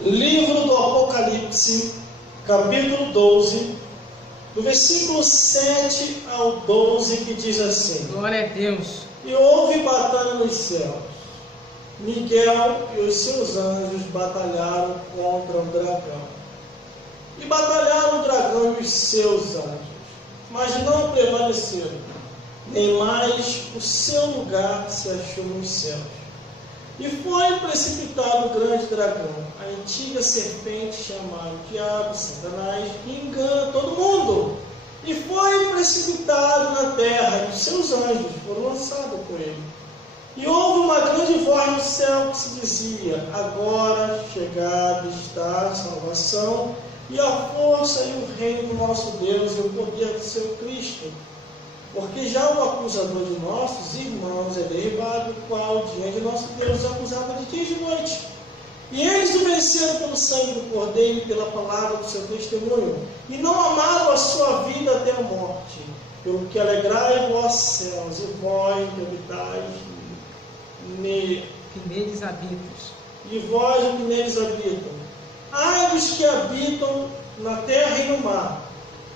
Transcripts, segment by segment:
Livro do Apocalipse, capítulo 12, do versículo 7 ao 12, que diz assim: Glória a Deus. E houve batalha nos céus. Miguel e os seus anjos batalharam contra o dragão. E batalharam o dragão e os seus anjos, mas não prevaleceram, nem mais o seu lugar se achou nos céus. E foi precipitado o grande dragão, a antiga serpente chamada Diabo, Satanás, que engana todo mundo. E foi precipitado na terra, e os seus anjos foram lançados com ele. E houve uma grande voz no céu que se dizia: agora chegada está a salvação, e a força e o reino do nosso Deus e o poder do seu Cristo. Porque já o acusador de nossos irmãos é derribado, o qual diante de nosso Deus acusava de dia e de noite. E eles o venceram pelo sangue do Cordeiro e pela palavra do seu testemunho, e não amaram a sua vida até a morte. Pelo que alegrai vós céus, e vós que habitais Que neles habitas. e vós que neles habitam. Ai dos que habitam na terra e no mar,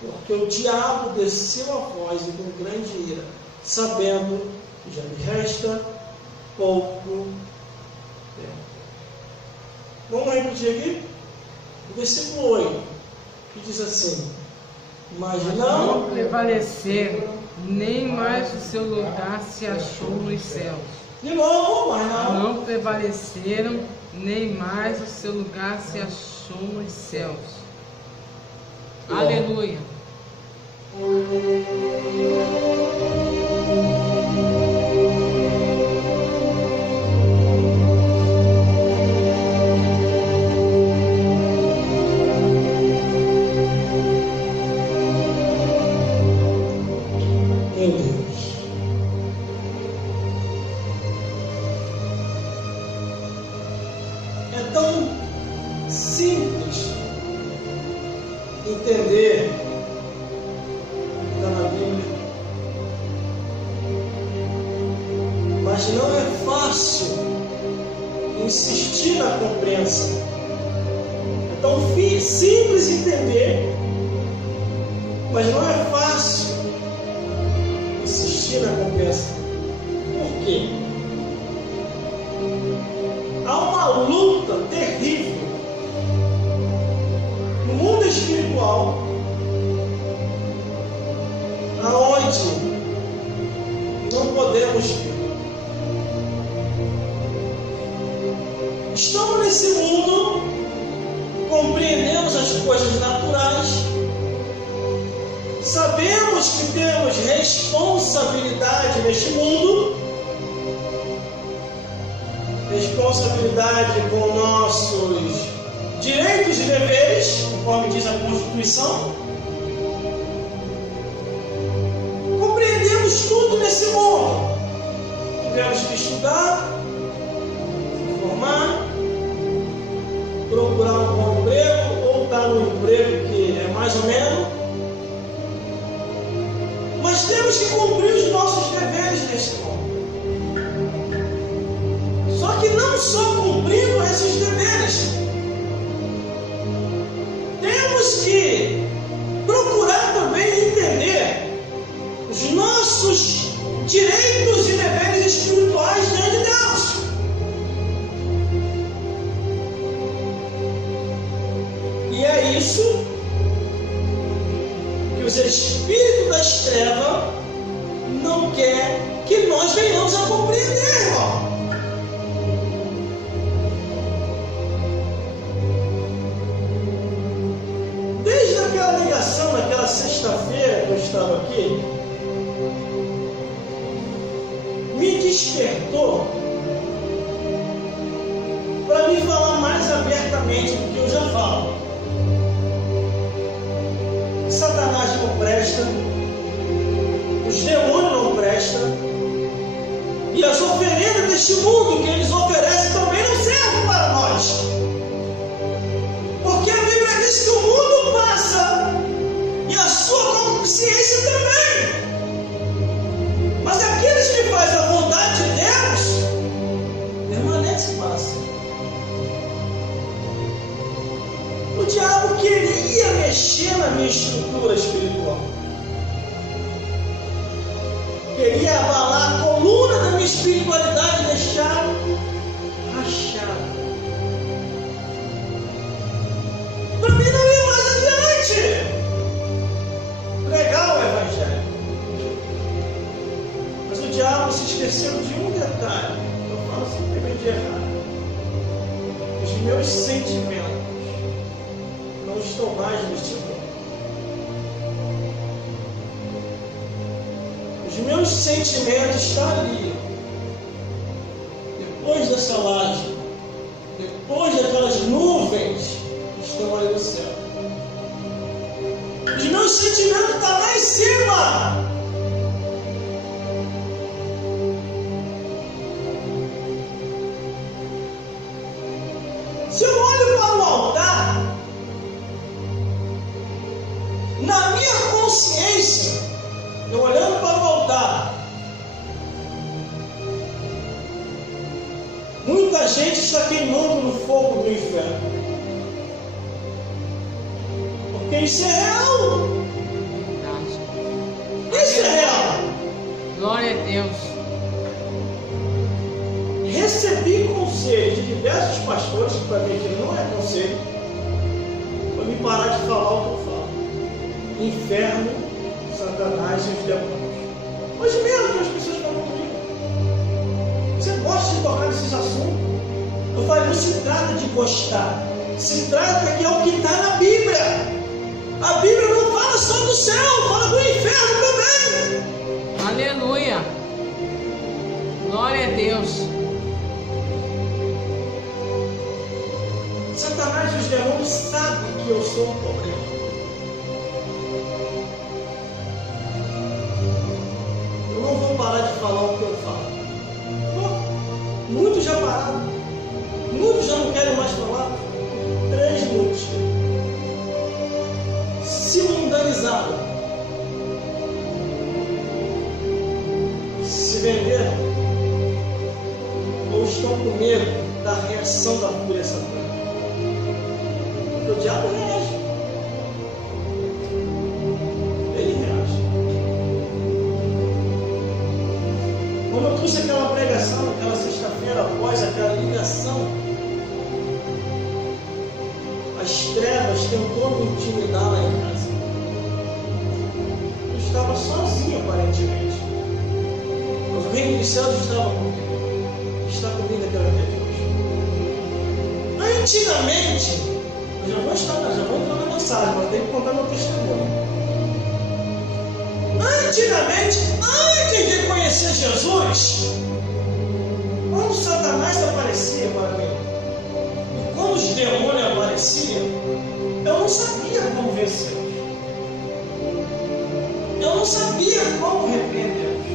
porque o diabo desceu a vós e com grande ira, sabendo que já lhe resta pouco tempo. Vamos repetir aqui? O versículo 8, que diz assim: mas não prevaleceram, nem mais o seu lugar se achou nos céus. De novo, mas não. Não prevaleceram, nem mais o seu lugar se achou nos céus. Aleluia. Meu Deus. É tão simples entender o que está na Bíblia, mas não é fácil insistir na compreensão. É tão simples entender, mas não é fácil insistir na compreensão. Por quê? Há uma luta terrível no mundo espiritual, aonde não podemos ver. Estamos nesse mundo, compreendemos as coisas naturais, sabemos que temos responsabilidade neste mundo, responsabilidade com nossos direitos e deveres, conforme diz a Constituição. Compreendemos tudo nesse mundo. Tivemos que estudar, se formar, procurar um bom emprego, ou estar no emprego que é mais ou menos. Mas temos que cumprir os nossos deveres nesse mundo. Só que não só cumprindo esses deveres, temos que procurar também entender os nossos direitos e deveres espirituais diante de Deus. E é isso que os espíritos das trevas não querem que nós venhamos a compreender, irmão. Desde aquela ligação, naquela sexta-feira que eu estava aqui, me despertou para me falar mais abertamente do que eu já falo. Satanás não presta, os demônios não prestam, e as oferendas deste mundo que eles oferecem também não servem para nós. Porque a Bíblia diz que o mundo passa e a sua consciência também. Mas aqueles que fazem a vontade de Deus permanecem passa. mexer na minha estrutura espiritual. Queria abalar a coluna da minha espiritualidade e deixar rachada. Para mim não ir mais adiante. Pregar o Evangelho. Mas o diabo se esqueceu de um detalhe. Eu falo simplesmente de errado. Os meus sentimentos não estão mais neste mundo. Os meus sentimentos estão ali. Depois dessa laje, depois daquelas nuvens, estão ali no céu. Os meus sentimentos estão lá em cima. Se eu olho para o altar, na minha consciência, eu olhando para o altar, muita gente está queimando no fogo do inferno. Porque isso é real. Isso é real. Glória a Deus. Recebi conselho de diversos pastores, que para mim aquilo não é conselho, para me parar de falar o que eu falo. Inferno, Satanás e os demônios. Hoje mesmo que as pessoas falam comigo. Você gosta de tocar nesses assuntos? Eu falo, não se trata de gostar. Se trata que é o que está na Bíblia. A Bíblia não fala só do céu, fala do inferno também. Aleluia. Glória a Deus. Satanás e os demônios sabem que eu sou um problema. Eu não vou parar de falar o que eu falo. Muitos já pararam. Muitos já não querem mais falar. 3 muitos. Se mundanizaram. Se venderam. Ou estão com medo da reação da fúria satânica. Porque o diabo reage. Ele reage. Como eu trouxe aquela pregação naquela sexta-feira, após aquela ligação, as trevas tentou me intimidar lá em casa. Eu estava sozinho aparentemente. Mas o reino dos céus estava comigo. Está comigo até o dia de hoje. Antigamente, eu já vou entrar na mensagem, mas tenho que contar meu testemunho. Antigamente, antes de conhecer Jesus, quando Satanás aparecia para mim, e quando os demônios apareciam, eu não sabia como vencê-los. Eu não sabia como repreendê-los.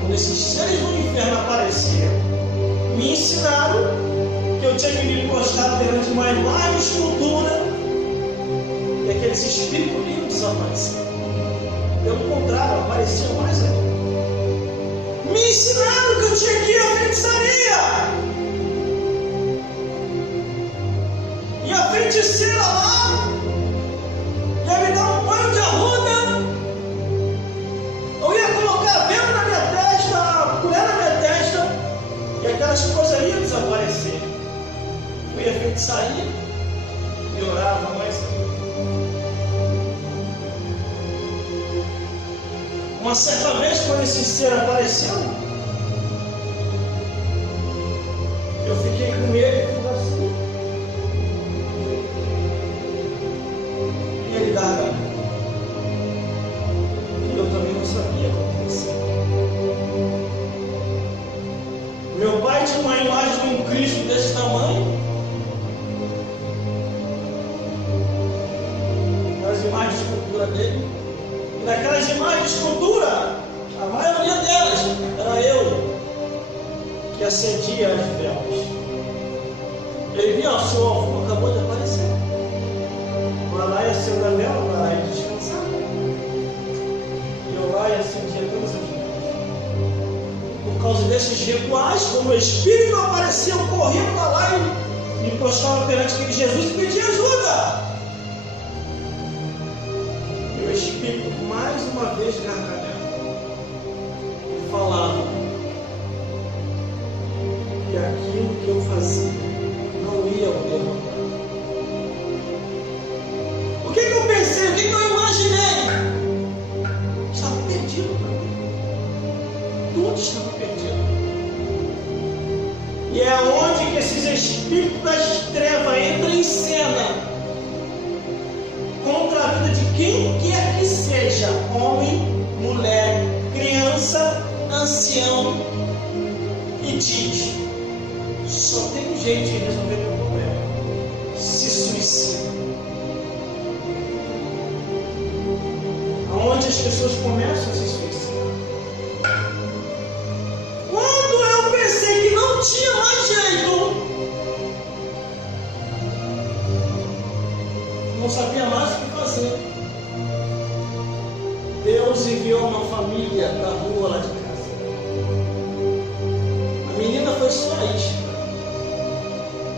Quando esses seres do inferno apareciam, me ensinaram que eu tinha que me encostar perante uma imagem, escultura, e aqueles espíritos lindos desapareciam. Pelo contrário, apareciam mais ainda. Me ensinaram que eu tinha que ir à feitiçaria. E a feiticeira lá ia me dar um banho de arruda. Eu ia colocar vento na minha testa, colher na minha testa, e aquelas coisas iam desaparecer. Eu ia feitiçaria e orava mais ainda. Uma certa vez, quando esse ser apareceu, eu fiquei com ele e fiz assim. E ele dava. E eu também não sabia o que acontecia. Meu pai tinha uma imagem de um Cristo desse tamanho. As imagens de escultura dele. E naquelas imagens de escultura, a maioria delas era eu que acendia as velas. Ele via, o sol acabou de aparecer. Vai lá e acende a vela, vai lá e descansar. E eu lá e acendia todas as velas. Por causa desses rituais, quando o Espírito aparecia, eu corria para lá e me postava perante aquele Jesus e pedia ajuda. o Espírito mais uma vez gargalhava e falava que aquilo que eu fazia não ia o derrotar. O que eu pensei? O que eu imaginei? Estava perdido para mim. Tudo estava perdido. E é onde que esses espíritos das trevas entram em cena contra a vida de quem quer que seja, homem, mulher, criança, ancião, e diz: só tem um jeito de resolver o problema: se suicida. Aonde as pessoas começam a se suicidar. Quando eu pensei que não tinha mais jeito, não sabia mais o que fazer, Deus enviou uma família da rua lá de casa. A menina foi só isca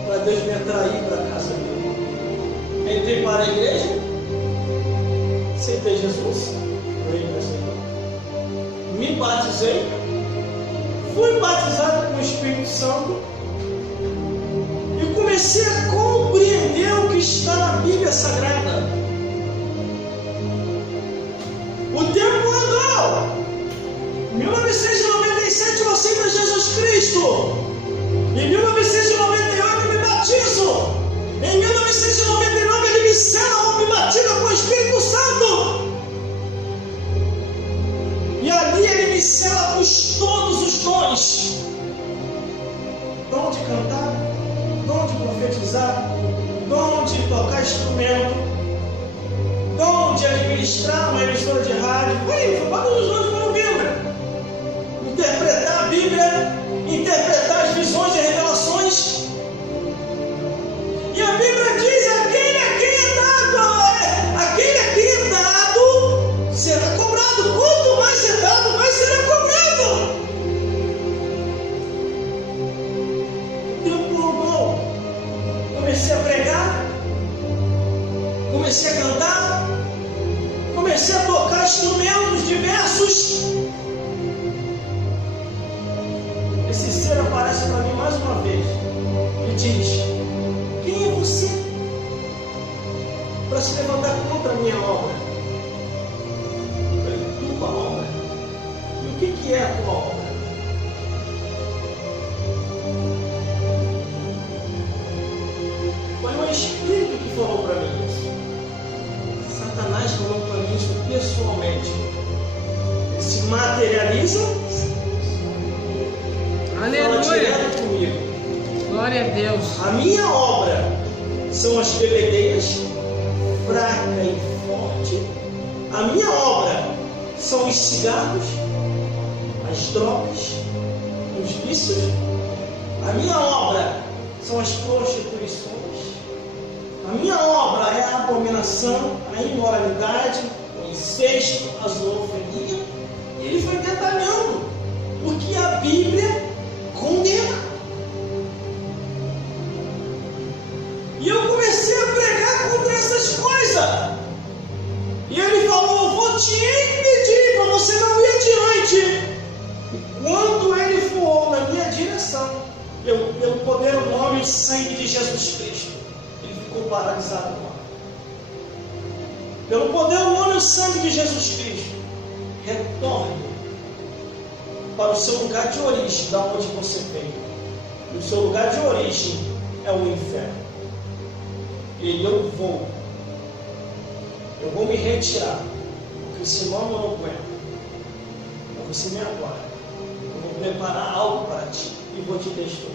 para Deus me atrair para a casa dele. Entrei para a igreja, aceitei Jesus, me batizei, fui batizado com o Espírito Santo e comecei a compreender o que está na Bíblia Sagrada. O tempo andou. Em 1997 eu aceito Jesus Cristo. Em 1998 eu me batizo. Em 1999 ele me sela ou me batiza com o Espírito Santo. E ali ele me sela com todos os dons. Dom de cantar, dom de profetizar, dom de tocar instrumento, dom de administrar uma emissora de rádio. Todos os dons foram vindo. Interpretar a Bíblia, interpretar as visões e revelações. E a Bíblia diz: aquele a quem é dado, será cobrado. Quanto mais é dado, mais será cobrado. O tempo rolou. Comecei a pregar, comecei a cantar, comecei a tocar instrumentos diversos. Esse ser aparece para mim mais uma vez e diz: quem é você para se levantar contra a minha obra? Tua obra? E o que é a tua obra? Foi um Espírito que falou para mim isso. Satanás falou para mim isso pessoalmente. Ele se materializa. Aleluia. Fala direto comigo. Glória a Deus. A minha obra são as bebedeiras, fraca e forte. A minha obra são os cigarros, as drogas, os vícios. A minha obra são as prostituições. A minha obra é a abominação, a imoralidade, o incesto, a zoofilia. E ele foi detalhando o que a Bíblia condena. E eu comecei a pregar contra essas coisas. E ele falou: vou te impedir para você não ir adiante. E quando ele voou na minha direção, pelo poder, o nome e o sangue de Jesus Cristo, ele ficou paralisado no ar. Pelo poder, o nome e o sangue de Jesus Cristo, retorne para o seu lugar de origem, da onde você veio. E o seu lugar de origem é o inferno. E eu vou me retirar, porque esse nome eu não aguento. Mas você me aguarda. Eu vou preparar algo para ti e vou te destruir.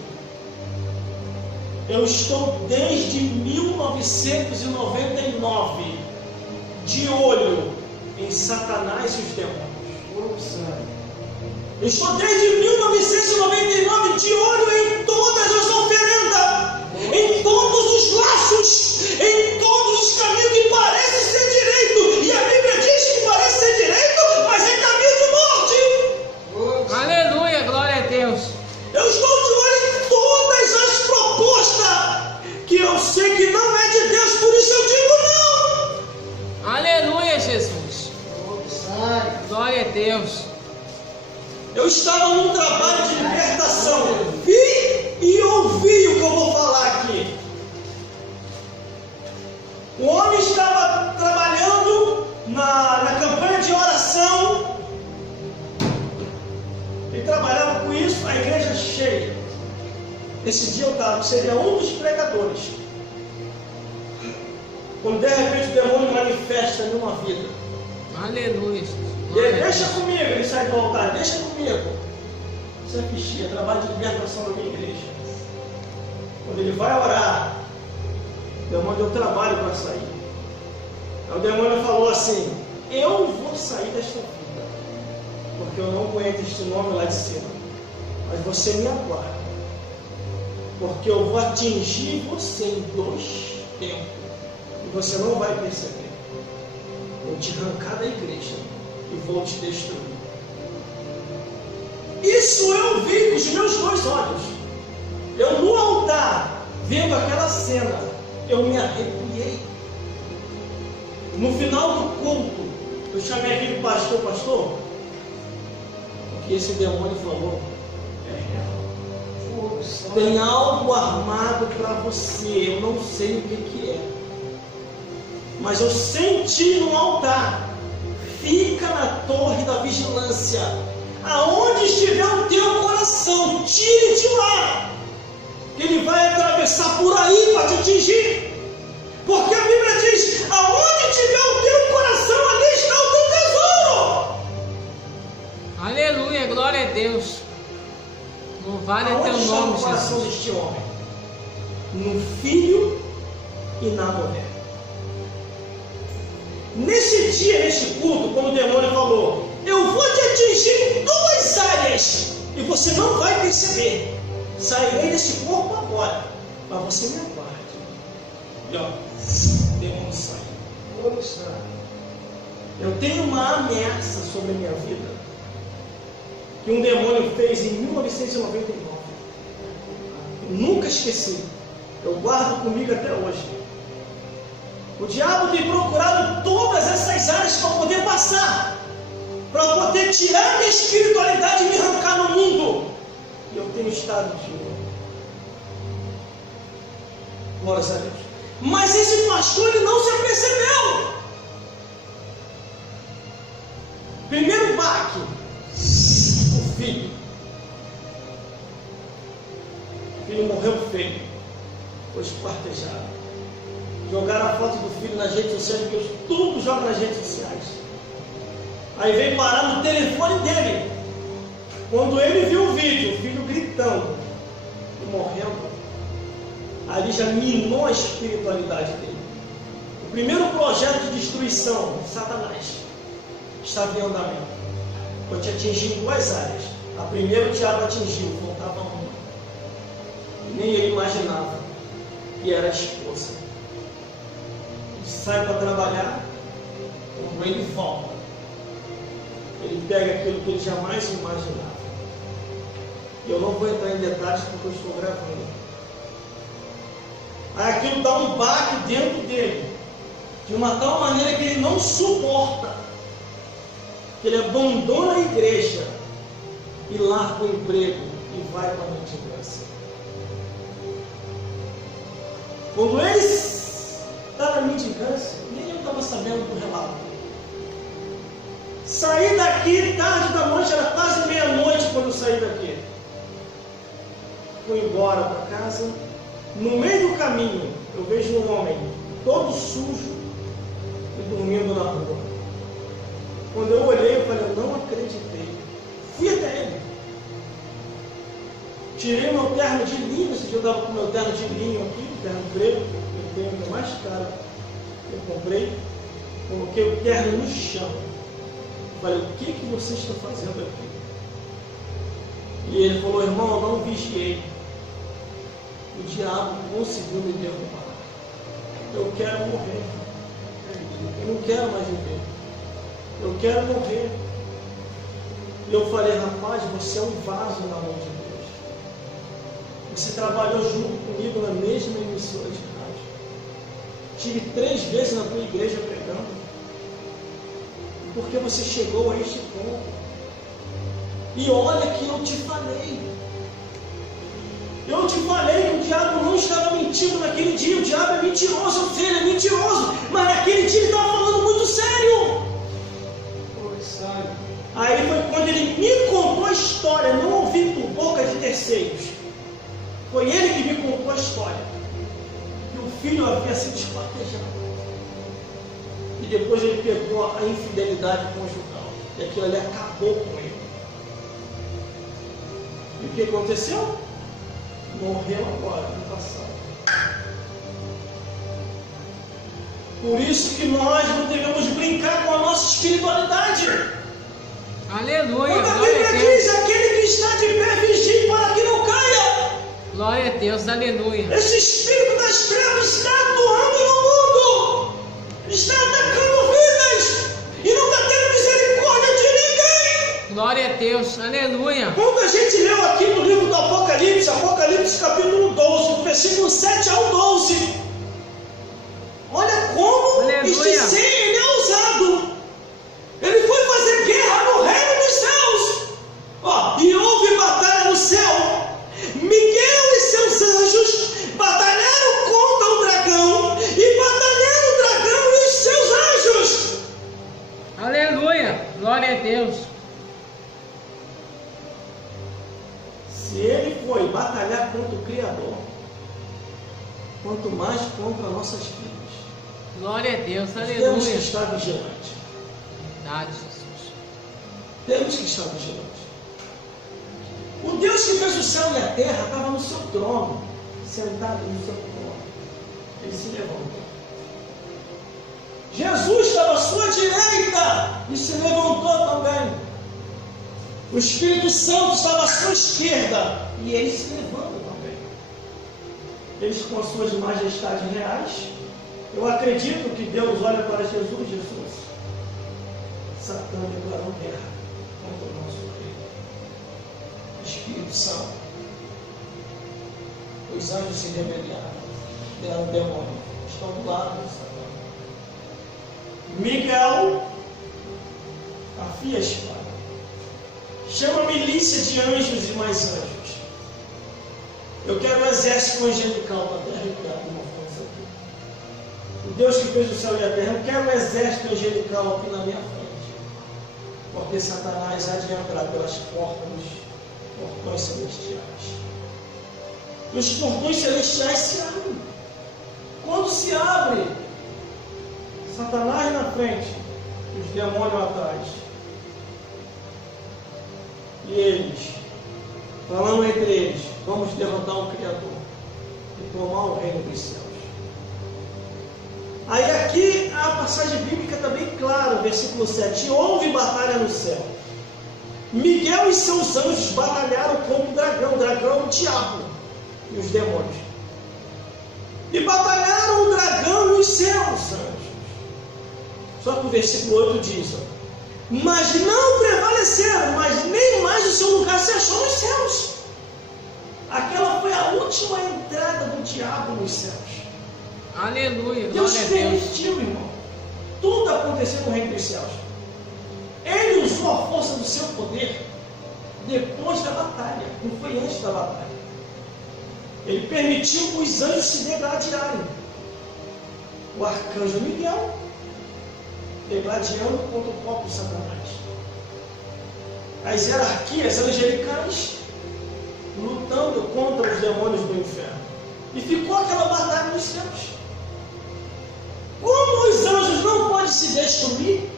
Eu estou desde 1999 de olho em Satanás e os demônios. Eu estou desde 1999 de olho em todas as oferendas, em todos os laços, em todos os caminhos que parecem ser direito. E a Bíblia diz que parece ser direito, mas é caminho de morte. Aleluia, glória a Deus. Eu estou de olho em todas as propostas que eu sei que não é de Deus, por isso eu digo não. Aleluia, Jesus. Glória a Deus. Eu estava num trabalho de libertação. Vi e ouvi o que eu vou falar aqui. O homem estava trabalhando na campanha de oração. Ele trabalhava com isso, a igreja cheia. Esse dia eu seria um dos pregadores. Quando de repente o demônio manifesta em uma vida. Aleluia. E ele, deixa comigo, ele sai do altar, deixa comigo. Isso é fichinha, trabalho de libertação na minha igreja. Quando ele vai orar, o demônio deu trabalho para sair. Aí o demônio falou assim: eu vou sair desta vida, porque eu não conheço este nome lá de cima. Mas você me aguarda, porque eu vou atingir você em 2 tempos, e você não vai perceber. Vou te arrancar da igreja e vou te destruir. Isso eu vi com os meus 2 olhos. Eu no altar, vendo aquela cena, eu me arrepiei. No final do culto, eu chamei aquele pastor: o que esse demônio falou é real. Tem algo armado para você, eu não sei o que é. Mas eu senti no altar: fica na torre da vigilância, aonde estiver o teu coração, tire de lá, que ele vai atravessar por aí para te atingir. Porque a Bíblia diz: aonde tiver o teu coração, ali está o teu tesouro. Aleluia, glória a Deus. Louvado é teu nome, Aonde está o coração deste homem? No filho e na mulher. Nesse dia, neste culto, quando o demônio falou: eu vou te atingir em 2 áreas, e você não vai perceber. Sairei desse corpo agora, mas você me aguarde. E ó, o demônio sai. Eu tenho uma ameaça sobre a minha vida, que um demônio fez em 1999. Eu nunca esqueci. Eu guardo comigo até hoje. O diabo tem procurado todas essas áreas para poder passar, para poder tirar minha espiritualidade e me arrancar no mundo. E eu tenho estado de novo. Glórias a Deus. Mas esse pastor, ele não se apercebeu. Primeiro baque, o filho. O filho morreu feio, foi esquartejado. Jogaram a foto do filho nas redes sociais, porque eu tudo jogo nas redes sociais. Aí veio parar no telefone dele. Quando ele viu o vídeo, o filho gritando e morrendo, ali já minou a espiritualidade dele. O primeiro projeto de destruição, Satanás, estava em andamento. Vou te atingir em 2 áreas. A primeira o diabo atingiu, faltava uma. Nem ele imaginava, e era a esposa. Ele sai para trabalhar, quando ele volta, ele pega aquilo que ele jamais imaginava. E eu não vou entrar em detalhes porque eu estou gravando. Aí aquilo dá um baque dentro dele, de uma tal maneira que ele não suporta, que ele abandona a igreja e larga o emprego e vai para a mendigância. Quando ele está na mendigância, nem eu estava sabendo do relato. Saí daqui tarde da noite, era quase meia-noite quando eu saí daqui. Fui embora para casa. No meio do caminho, eu vejo um homem todo sujo e dormindo na rua. Quando eu olhei, eu falei: eu não acreditei. Fui até ele. Tirei meu terno de linho. Esse dia eu estava com meu terno de linho aqui, terno preto, eu tenho o mais caro que eu comprei. Coloquei o terno no chão. Falei: o que você está fazendo aqui? E ele falou: irmão, eu não vigiei. O diabo conseguiu me derrubar. Eu quero morrer. Eu não quero mais viver. Eu quero morrer. E eu falei: rapaz, você é um vaso na mão de Deus. Você trabalhou junto comigo na mesma emissora de rádio. Estive 3 vezes na tua igreja pregando. porque você chegou a este ponto. E olha que eu te falei. Eu te falei que o diabo não estava mentindo naquele dia. O diabo é mentiroso, eu sei, ele é mentiroso. Mas naquele dia ele estava falando muito sério. Aí foi quando ele me contou a história, não ouvi por boca de terceiros. Foi ele que me contou a história. Que o filho havia sido esquartejado. E depois ele pegou a infidelidade conjugal. E aquilo ali acabou com ele. E o que aconteceu? Morreu agora, no passado. Por isso que nós não devemos brincar com a nossa espiritualidade. Aleluia. Quando a Bíblia diz, aquele que está de pé, vigie para que não caia. Glória a Deus, aleluia. Esse espírito das trevas está atuando no mundo. Está atacando vidas. E não está tendo misericórdia de ninguém. Glória a Deus, aleluia. Quando a gente leu aqui no livro do Apocalipse, Apocalipse capítulo 12, versículo 7 ao 12. Olha como este ser ele é ousado. Ele foi fazer guerra no reino dos céus. E houve batalha no céu. Miguel e seus anjos batalharam contra o dragão. E batalharam o dragão e os seus anjos. Aleluia, glória a Deus. Se ele foi batalhar contra o Criador, quanto mais contra nossas vidas. Glória a Deus, aleluia. Temos que estar vigilantes. Verdade, Jesus. Temos que estar vigilantes. O Deus que fez o céu e a terra estava no seu trono, sentado no seu trono. Ele se levantou. Jesus estava à sua direita e se levantou também. O Espírito Santo estava à sua esquerda e ele se levanta também. Eles com as suas majestades reais. Eu acredito que Deus olha para Jesus, Satã declarou guerra contra o nosso rei. Espírito Santo. Os anjos se rebelaram, deram demônio, estão do lado de Satã. Miguel afia a espada. Chama a milícia de anjos e mais anjos. Eu quero um exército angelical para derribar uma força aqui. O Deus que fez o céu e a terra, eu quero um exército angelical aqui na minha frente. Porque Satanás há de entrar pelas portões celestiais. E os portões celestiais se abrem. Quando se abre, Satanás na frente, os demônios atrás. E eles, falando entre eles, vamos derrotar o Criador e tomar o reino dos céus. Aí aqui a passagem bíblica está bem clara, versículo 7. E houve batalha no céu. Miguel e seus anjos batalharam contra o dragão, o diabo e os demônios. E batalharam o dragão e os seus anjos. Só que o versículo 8 diz: mas não prevaleceram, mas nem mais o seu lugar se achou nos céus. Aquela foi a última entrada do diabo nos céus. Aleluia, Deus glória a Deus. permitiu, irmão. Tudo aconteceu no reino dos céus. Ele usou a força do seu poder depois da batalha, não foi antes da batalha. Ele permitiu os anjos se degladiarem. O arcanjo Miguel degladiando contra o próprio Satanás. As hierarquias angelicais lutando contra os demônios do inferno. E ficou aquela batalha nos céus. Como os anjos não podem se destruir,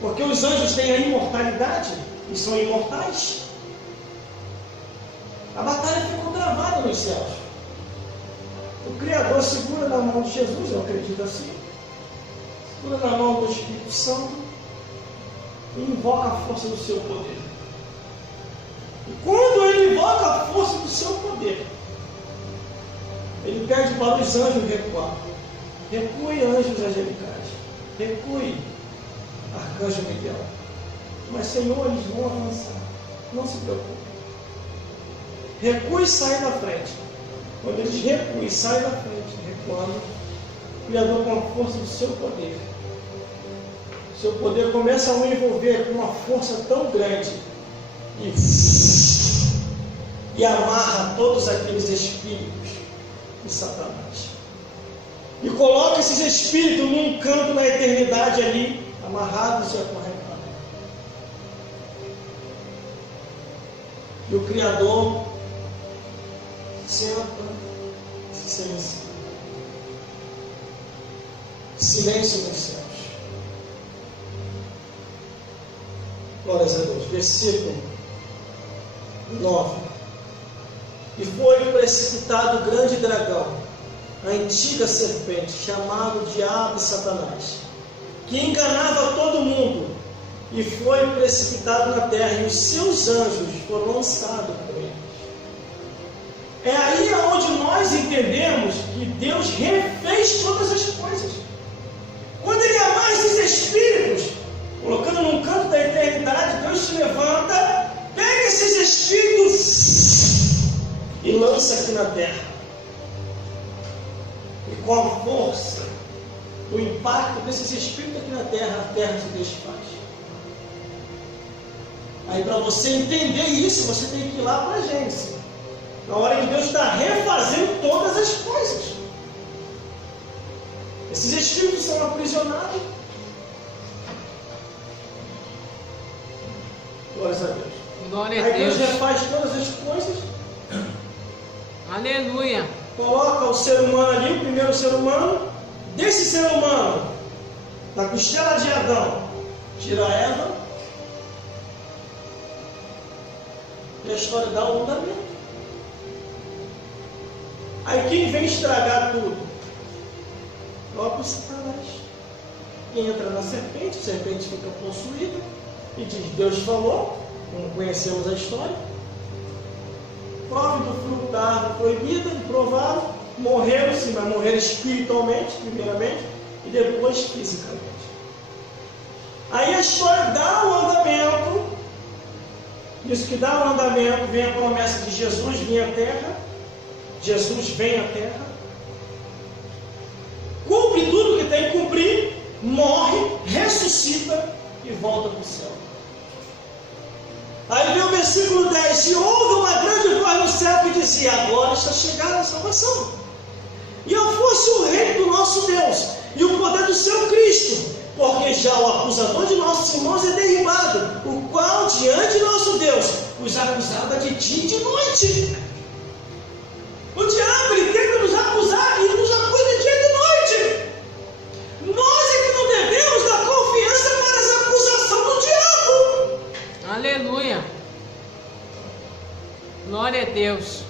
porque os anjos têm a imortalidade e são imortais, a batalha ficou travada nos céus. O Criador segura na mão de Jesus, eu acredito assim, segura na mão do Espírito Santo e invoca a força do seu poder. E quando ele invoca a força do seu poder, ele pede para os anjos recuar. Recue, anjos angelicais. Recue, arcanjo Miguel. Mas, Senhor, eles vão avançar. Não se preocupe. Recue e sai da frente. Quando eles recuem e saem da frente, recuando, o Criador, com a força do seu poder, seu poder começa a o envolver com uma força tão grande e amarra todos aqueles espíritos de Satanás. E coloca esses espíritos num canto na eternidade ali, amarrados e acorrentados. E o Criador senta, se silencia. Silêncio nos céus. Glórias a Deus. Versículo 9. E foi precipitado o grande dragão, a antiga serpente, chamado Diabo e Satanás, que enganava todo mundo, e foi precipitado na terra, e os seus anjos foram lançados por eles. É aí onde nós entendemos que Deus refez todas as coisas. Quando Ele amarra esses espíritos, colocando num canto da eternidade, Deus se levanta, pega esses espíritos e lança aqui na terra. E com a força do impacto desses espíritos aqui na terra, a terra se desfaz. Aí, para você entender isso, você tem que ir lá para a Gênesis, na hora que Deus está refazendo todas as coisas. Esses espíritos são aprisionados. Glórias a Deus. Glória a Aí Deus. Deus refaz todas as coisas. Aleluia. Coloca o ser humano ali, o primeiro ser humano. Desse ser humano, da costela de Adão, tira Eva. E a história dá um andamento. Aí quem vem estragar tudo? O próprio Satanás. Entra na serpente, a serpente fica possuída. E diz, Deus falou, como conhecemos a história. Prove do fruto da árvore proibida, improvável. Morreram, sim, mas morreram espiritualmente, primeiramente, e depois fisicamente. Aí a história dá um andamento. Isso que dá um andamento, vem a promessa de Jesus vir à terra. Jesus vem à terra. Cumpre tudo que tem que cumprir. Morre, ressuscita e volta para o céu. Aí vem o versículo 10. E houve uma grande voz no céu que dizia, agora está chegada a salvação. E a força e o reino do nosso Deus, e o poder do seu Cristo, porque já o acusador de nossos irmãos é derribado, o qual diante de nosso Deus os acusava de dia e de noite. O diabo, ele tenta nos acusar e nos acusa de dia e de noite. Nós é que não devemos dar confiança para essa acusação do diabo. Aleluia. Glória a Deus.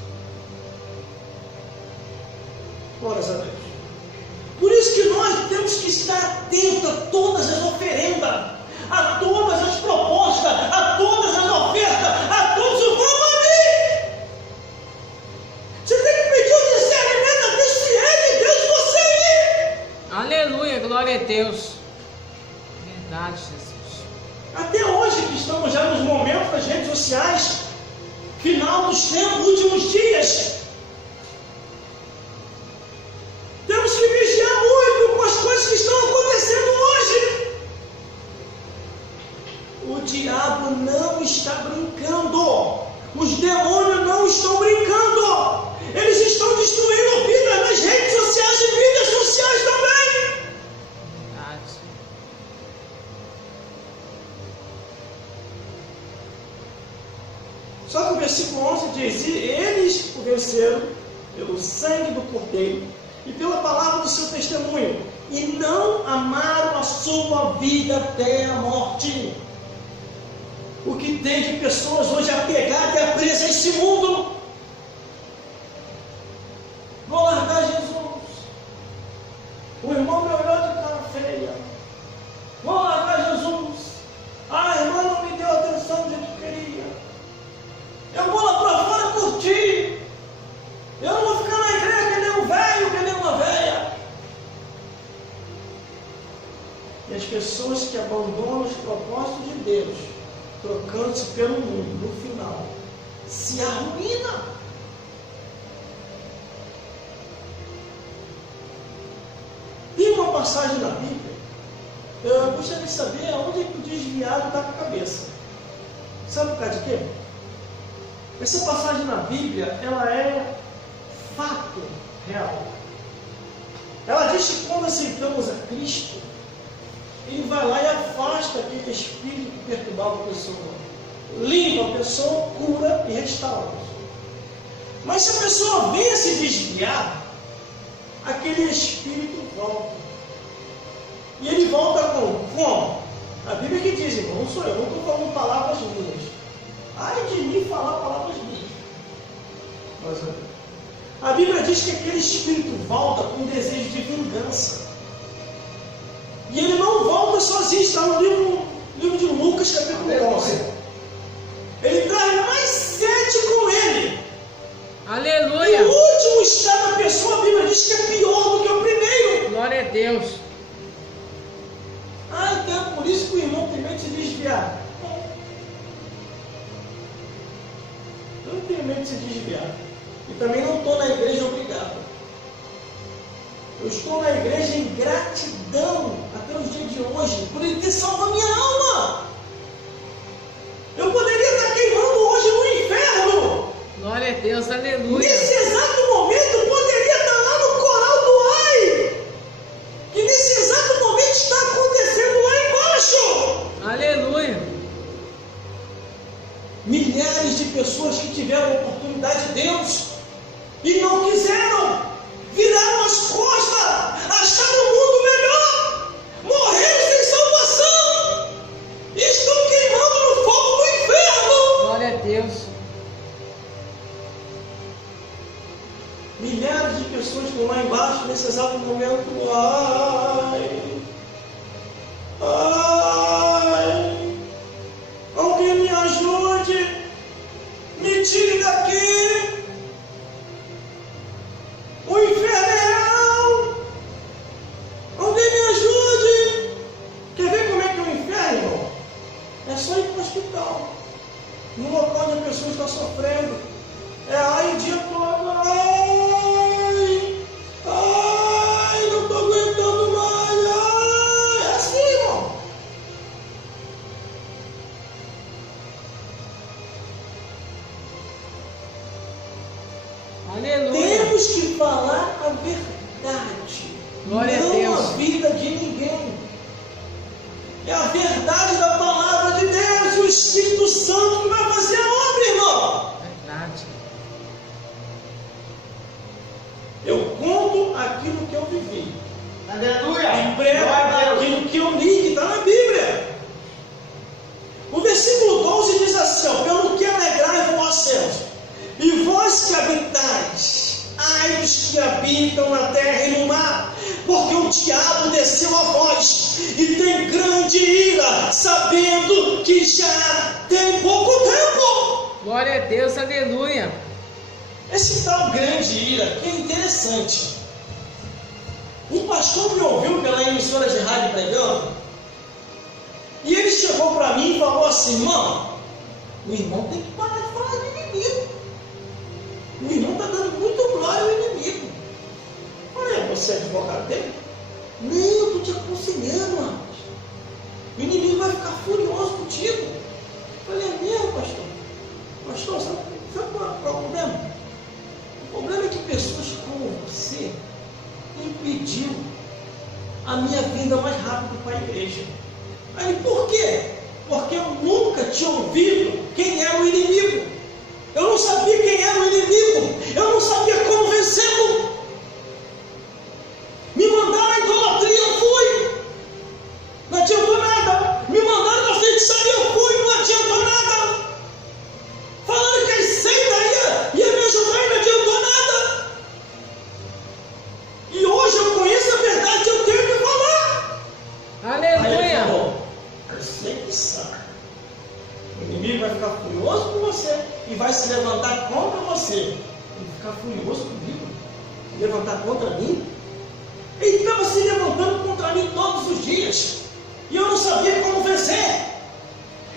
Glórias a Deus. Por isso que nós temos que estar atentos a todas as oferendas, a todas as propostas, a todas as ofertas, a todos os valores. Você tem que pedir o discernimento a Deus, se é de Deus você ir. Aleluia, glória a Deus. Verdade, Jesus. Até hoje que estamos já nos momentos das redes sociais, final dos tempos, últimos dias. Temos que vigiar muito com as coisas que estão acontecendo hoje. O diabo não está brincando. Os demônios não estão brincando. Eles estão destruindo vidas nas redes sociais e mídias sociais também. Verdade. Só que o versículo 11 diz, e eles o venceram pelo sangue do Cordeiro e pela palavra do seu testemunho, e não amaram a sua vida até a morte. O que tem de pessoas hoje apegadas e apresas a esse mundo? Vou largar Jesus. O irmão me olhou de cara feia. Vou largar Jesus. A irmã não me deu a atenção do jeito que queria. Eu vou lá para fora curtir. Eu não vou ficar na igreja que nem um velho, que nem uma velha. E as pessoas que abandonam os propósitos de Deus, trocando-se pelo mundo, no final, se arruinam. Tem uma passagem na Bíblia Eu gostaria de saber aonde é que o desviado está com a cabeça. Sabe por causa de quê? Essa passagem na Bíblia, ela é fato real. Ela diz que quando aceitamos a Cristo, Ele vai lá e afasta aquele espírito que perturbava a pessoa. Limpa a pessoa, cura e restaura. Mas se a pessoa vem a se desviar, aquele espírito volta. E ele volta como? A Bíblia que diz, irmão, não sou eu, não estou falando palavras minhas. Ai de mim falar palavras minhas. Mas a Bíblia diz que aquele espírito volta com desejo de vingança. E ele não volta sozinho, está no livro de Lucas, capítulo 11. Ele traz mais 7 com ele. Aleluia. E o último estado da pessoa, a Bíblia diz que é pior do que o primeiro. Glória a Deus. Então é por isso que o irmão tem medo de se desviar. Eu não tenho medo de se desviar. E também não estou na igreja obrigado. Eu estou na igreja em gratidão até os dias de hoje, por Ele ter salvo a minha alma. Eu poderia estar queimando hoje no inferno. Glória a Deus, aleluia. Nesse exato momento, eu poderia estar lá no coral do Ai. Que nesse exato momento está acontecendo lá embaixo. Aleluia. Milhares de pessoas que tiveram a oportunidade de Deus e não quiseram, viraram as costas, acharam o mundo melhor, morreram sem salvação, estão queimando no fogo do inferno. Glória a Deus. Milhares de pessoas estão lá embaixo nesse exato momento. Ai, alguém me ajude, me tire daqui. O inferno é real. Alguém me ajude. Quer ver como é que é o inferno, irmão? É só ir para o hospital, no local onde a pessoa está sofrendo. É ai o dia todo. Ai, não estou aguentando mais. Ai, é assim, irmão. Aleluia. Temos que falar a verdade. Glória a não Deus. a vida de ninguém. É a verdade da palavra de Deus. E o Espírito Santo que vai fazer a obra, irmão. Verdade. Eu conto aquilo que eu vivi. Aleluia! E prego aquilo que eu li, que está na Bíblia. O versículo 12 diz assim: ó, pelo que alegrai vós céus, e vós que habitais, ai dos que habitam na terra e no mar, porque o diabo desceu a vós e tem grande ira, sabendo que já tem pouco tempo. Glória a Deus, aleluia. Esse tal grande ira, que é interessante. Um pastor me ouviu pela emissora de rádio pregando, e ele chegou para mim e falou assim: irmão, o irmão tem que parar de falar do inimigo. O irmão está dando muito glória ao inimigo. Eu falei: você é advogado dele? Não, eu estou te aconselhando, rapaz. O inimigo vai ficar furioso contigo. Eu falei: é mesmo, pastor? Pastor, sabe qual é o problema? O problema é que pessoas como você impediu a minha vinda mais rápido para a igreja. Aí, por quê? Porque eu nunca tinha ouvido quem era o inimigo. Eu não sabia quem era o inimigo. Eu não sabia como vencê-lo. Me mandaram a idolatria, eu fui. Não adiantou nada. Me mandaram na feitiçaria, eu fui. Não adiantou nada. Falando que a seita ia me ajudar e não adiantou nada. E hoje eu conheço a verdade, eu tenho que falar. Aleluia. Aí ele falou: perseguição. O inimigo vai ficar furioso com você e vai se levantar contra você. Ele ficar furioso comigo? Levantar contra mim? Ele estava se levantando contra mim todos os dias. E eu não sabia como vencer.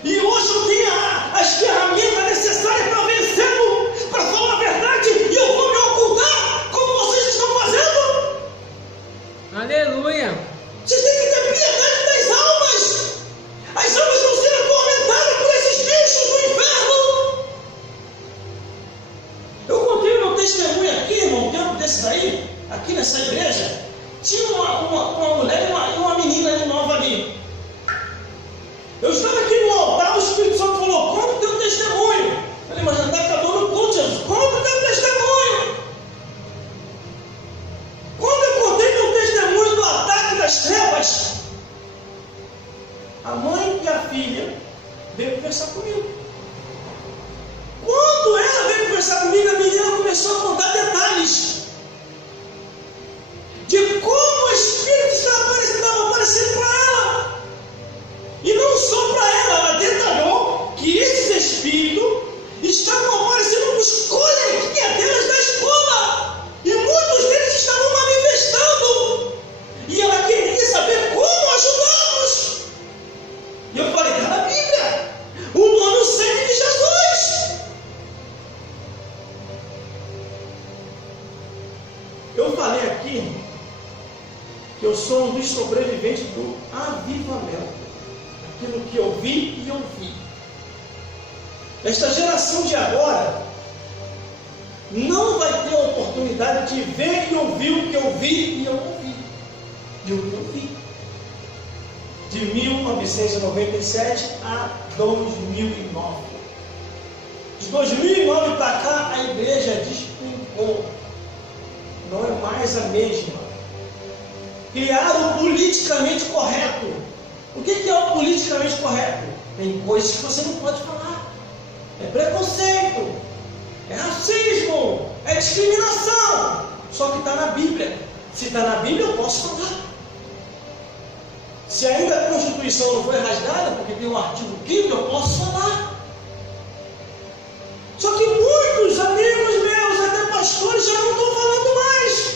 E hoje eu tenho as ferramentas necessárias para vencê-lo, para falar a verdade, e eu vou me ocultar como vocês estão fazendo. Aleluia. Vocês têm que ter piedade das As almas estão sendo atormentadas por esses bichos do inferno. Eu contei meu testemunho aqui, irmão, um tempo desses aí, aqui nessa igreja. Tinha uma mulher e uma menina ali nova ali. Eu estava aqui no altar, o Espírito Santo falou: conta o teu testemunho. Eu falei: mas já está acabando o culto, Jesus. Conta o teu testemunho. Quando eu contei meu testemunho do ataque das trevas, a mãe e a filha veio conversar comigo. Quando ela veio conversar comigo, a menina começou a contar detalhes de como o Espírito estava aparecendo para ela. E não só para ela, ela detalhou que esses espíritos estavam aparecendo nos coleguinhas da escola. E muitos deles estavam manifestando. E ela queria saber como ajudá-los. E eu falei: está na Bíblia. O nome e o sangue de Jesus. Eu falei aqui que eu sou um dos sobreviventes do avivamento. Aquilo que eu vi e ouvi. Esta geração de agora não vai ter a oportunidade de ver e ouvir o que eu vi e eu ouvi. E o que eu vi. De 1997 a 2009. De 2009 para cá, a igreja despencou. Não é mais a mesma. Criaram o politicamente correto. O que é o politicamente correto? Tem coisas que você não pode falar. É preconceito, é racismo, é discriminação. Só que está na Bíblia. Se está na Bíblia, eu posso falar. Se ainda a Constituição não foi rasgada, porque tem um artigo 5º, eu posso falar. Só que muitos amigos meus, até pastores, já não estão falando mais.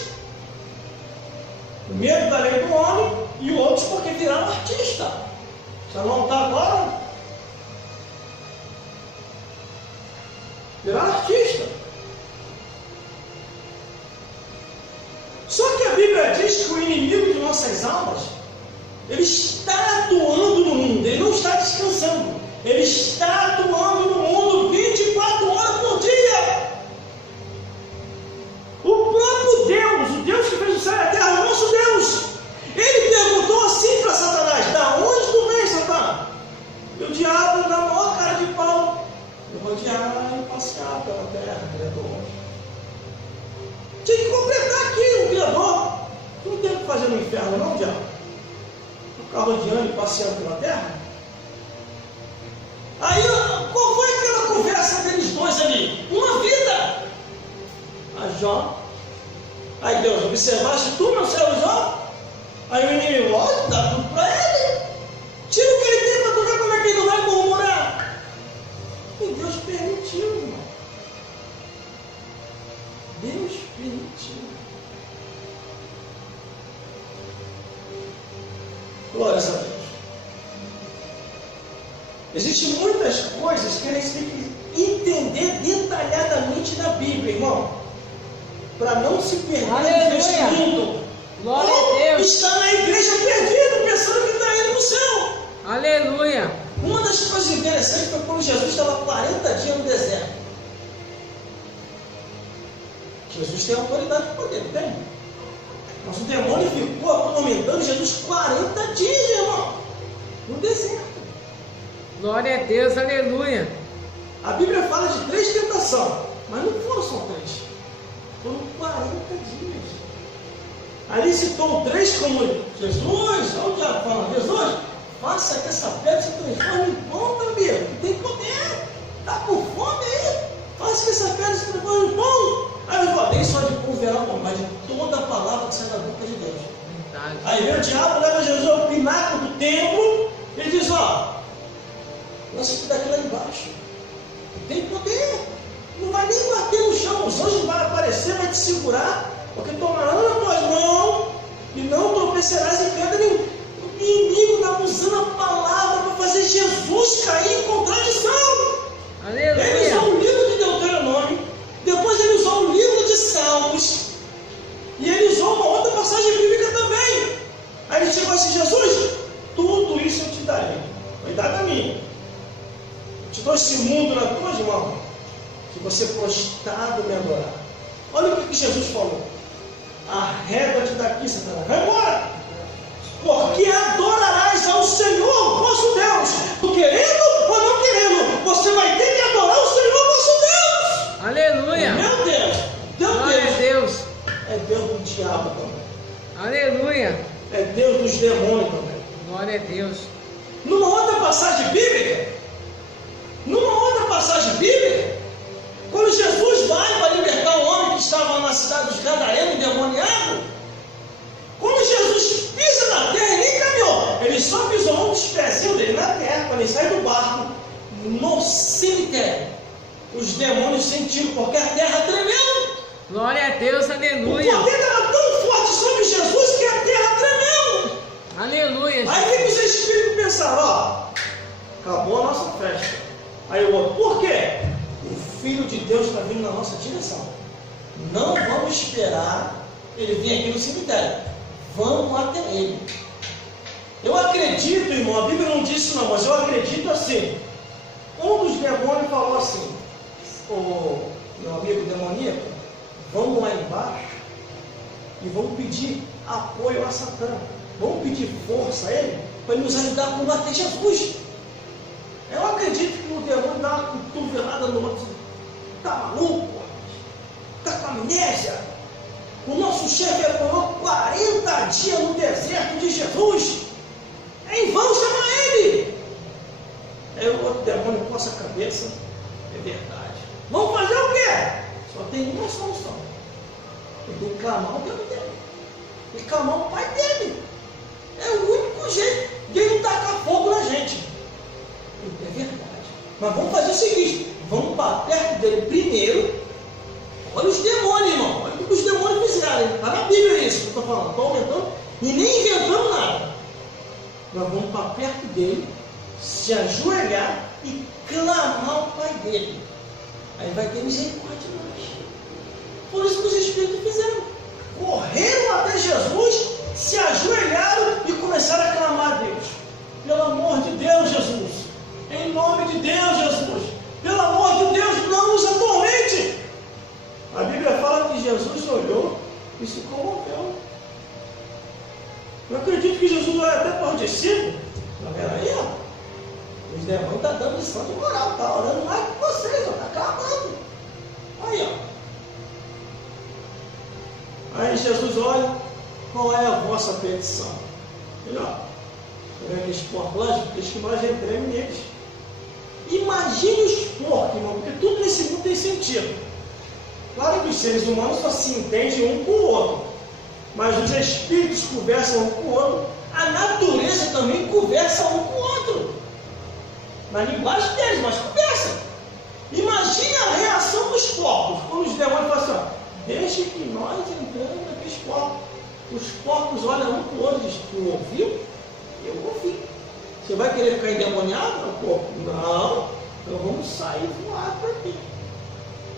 O medo da lei do homem e outros porque viraram artista. Já não está agora? Viraram artista. Só que a Bíblia diz que o inimigo de nossas almas, ele está atuando no mundo, ele não está descansando. Ele está atuando no mundo 24 horas por dia. O próprio Deus, o Deus que fez o céu e a terra, o nosso Deus, ele perguntou assim para Satanás: da onde tu vens, Satanás? E o diabo, na maior cara de pau: eu vou rodear e passear pela terra, Criador. Tinha que completar aqui o Criador. Tu não tem o que fazer no inferno, não, diabo? Ficar rodeando e passeando pela terra? Aí, qual foi aquela conversa deles dois ali? Uma vida. A Jó. Aí Deus: observaste tu, meu servo Jó? Aí o inimigo: olha, dá tudo para ele. Tira o que ele tem para tu ver como é que ele não vai murmurar. E Deus permitiu, irmão. Deus permitiu. Glórias a Deus. Existem muitas coisas que a gente tem que entender detalhadamente na Bíblia, irmão, para não se perder neste mundo. Glória a Deus. Está na igreja perdido, pensando que está indo no céu. Aleluia. Uma das coisas interessantes foi quando Jesus estava 40 dias no deserto. Jesus tem autoridade e poder, não tem? Mas o demônio ficou atormentando Jesus 40 dias, irmão, no deserto. Glória a Deus, aleluia. A Bíblia fala de 3 tentações, mas não foram só 3. Foram 40 dias. Ali citou 3 como Jesus. Olha o diabo falando: Jesus, faça que essa pedra se transforme em pão, meu amigo. Tem poder. Está com fome aí? Faça que essa pedra se transforme em pão. Aí eu falei: nem só de pão verá pão, mas de toda a palavra que sai da boca de Deus. Verdade. Aí vem o diabo, leva Jesus ao pináculo do templo. Ele diz: ó, lança tudo daqui lá embaixo. Tem poder. Não vai nem bater no chão. Os anjos vão aparecer, vai te segurar. Porque tomarão na tua mão e não tropeçarás em pedra nenhuma. O inimigo está usando a palavra para fazer Jesus cair em contradição. Aleluia. Ele usou o livro de Deuteronômio, depois ele usou o livro de Salmos, e ele usou uma outra passagem bíblica também. Aí ele chegou assim: Jesus, tudo isso eu te darei, Cuidado a mim. Eu te dou esse mundo nas tuas mãos. Se você prostrado me adorar. Olha o que Jesus falou. Arreda-te daqui, Satanás. Vai embora. Porque adorarás ao Senhor, vosso Deus. Querendo ou não querendo, você vai ter que adorar o Senhor, vosso Deus. Aleluia. Meu Deus. Glória a Deus. É Deus do diabo também. Aleluia. É Deus dos demônios também. Glória a Deus. Numa outra passagem bíblica, quando Jesus vai para libertar o homem que estava na cidade dos Gadarenos, endemoniado, quando Jesus pisa na terra, ele nem caminhou, ele só pisou um dos pezinhos dele na terra, quando ele sai do barco, no cemitério. Os demônios sentiram, porque a terra tremeu. Glória a Deus, aleluia. O poder era tão forte sobre Jesus que a terra tremeu. Aleluia. Aí vem os espíritos pensaram, ó, acabou a nossa festa. Aí o outro, por quê? O Filho de Deus está vindo na nossa direção. Não vamos esperar ele vir aqui no cemitério. Vamos até ele. Eu acredito, irmão, a Bíblia não disse não, mas eu acredito assim. Um dos demônios falou assim, o meu amigo demoníaco, vamos lá embaixo e vamos pedir apoio a Satã. Vamos pedir força a ele para ele nos ajudar a combater Jesus. Eu acredito que o demônio dá uma cotovelada no outro. Tá maluco? Tá com amnésia? O nosso chefe morou 40 dias no deserto de Jesus. É em vão chamar ele. Aí o outro demônio coça a cabeça. É verdade. Vamos fazer o quê? Só tem uma solução. Ele tem que clamar o Deus dele. E clamar o Pai dele. É o único jeito de ele não tacar fogo na gente. É verdade. Mas vamos fazer o seguinte: vamos para perto dele primeiro. Olha os demônios, irmão. Olha o que os demônios fizeram. Está na Bíblia isso que eu estou falando. Estou aumentando e nem inventando nada. Nós vamos para perto dele, se ajoelhar e clamar o Pai dele. Aí vai ter misericórdia de nós. Por isso que os Espíritos fizeram. Correram até Jesus, se ajoelharam e começaram a clamar a Deus. Pelo amor de Deus, Jesus. Em nome de Deus, Jesus. Pelo amor de Deus, não nos atormente. A Bíblia fala que Jesus olhou e se comoveu. Eu acredito que Jesus olha até para os discípulos. Está vendo aí, ó? Os demônios estão dando lição de moral. Está orando mais que vocês, está clamando. Aí, ó. Aí Jesus olha, qual é a vossa petição? Ele, ó, aqueles porcos lá, diz que nós entremos neles. Imagine os porcos, irmão, porque tudo nesse mundo tem sentido. Claro que os seres humanos só se entendem um com o outro, mas os espíritos conversam um com o outro, a natureza também conversa um com o outro. Na linguagem deles, mas conversa. Imagine a reação dos porcos, quando os demônios falam assim, ó, deixe que nós entramos naqueles porcos. Os porcos olham um para o outro e dizem, tu ouviu? Eu ouvi. Você vai querer ficar endemoniado? Porco? Não. Então vamos sair voar para aqui.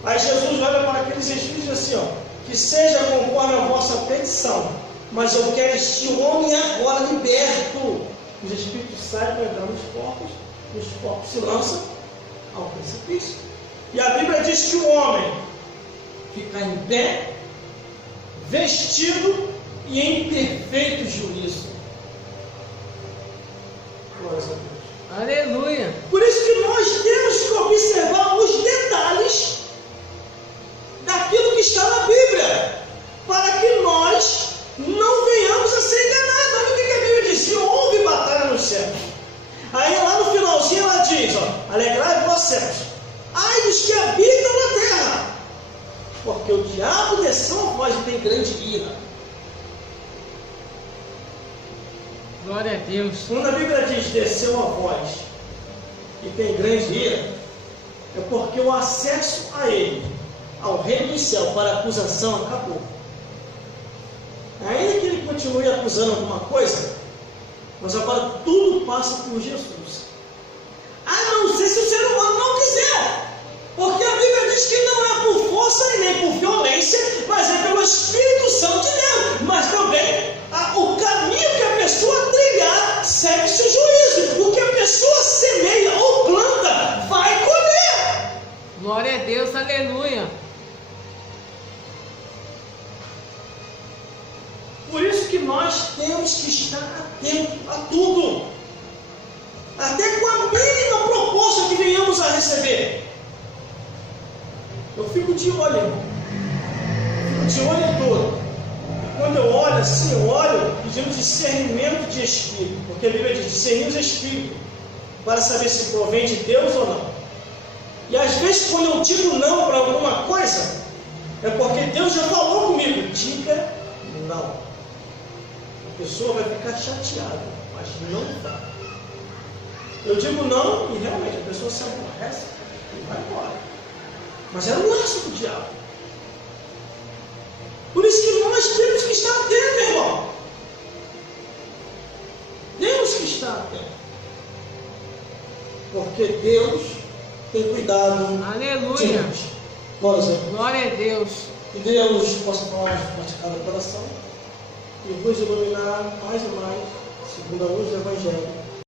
Aí Jesus olha para aqueles espíritos e diz assim, ó, que seja conforme a vossa petição, mas eu quero este homem agora liberto. Os espíritos saem para entrar nos porcos, e os porcos se lançam ao precipício. E a Bíblia diz que o homem fica em pé, vestido e em perfeito juízo. Glória a Deus. Aleluia. Por isso que nós temos que observar os detalhes daquilo que está na Bíblia, para que nós não venhamos a ser enganados. Olha o que a Bíblia diz, que houve batalha no céu. Aí lá no finalzinho ela diz, ó, alegrai vós céus, ai dos que habitam na terra, porque o diabo desceu a voz e tem grande ira. Glória a Deus. Quando a Bíblia diz desceu a voz e tem grande ira, é porque o acesso a ele, ao reino do céu, para a acusação, acabou. Ainda que ele continue acusando alguma coisa, mas agora tudo passa por Jesus. A não ser se o ser humano não quiser. Porque a Bíblia diz que não é por força e nem por violência, mas é pelo Espírito Santo de Deus. Mas também o caminho que a pessoa trilhar segue-se o juízo. O que a pessoa nós temos que estar atentos a tudo, até com a mínima proposta que venhamos a receber. Eu fico de olho, irmão. Fico de olho em tudo. E quando eu olho assim, eu olho pedindo discernimento de espírito, porque a Bíblia diz: discernir os espíritos, para saber se provém de Deus ou não. E às vezes, quando eu digo não para alguma coisa, é porque Deus já falou comigo: diga não. A pessoa vai ficar chateada, mas não vai. Eu digo não e realmente a pessoa se aborrece e vai embora. Mas era um laço do diabo. Por isso que nós temos que estar atentos, irmão. Temos que estar atentos. Porque Deus tem cuidado. Aleluia. De nós. Glória a Deus. Que Deus possa falar de praticar o coração e vos iluminar mais e mais, segundo a luz do Evangelho.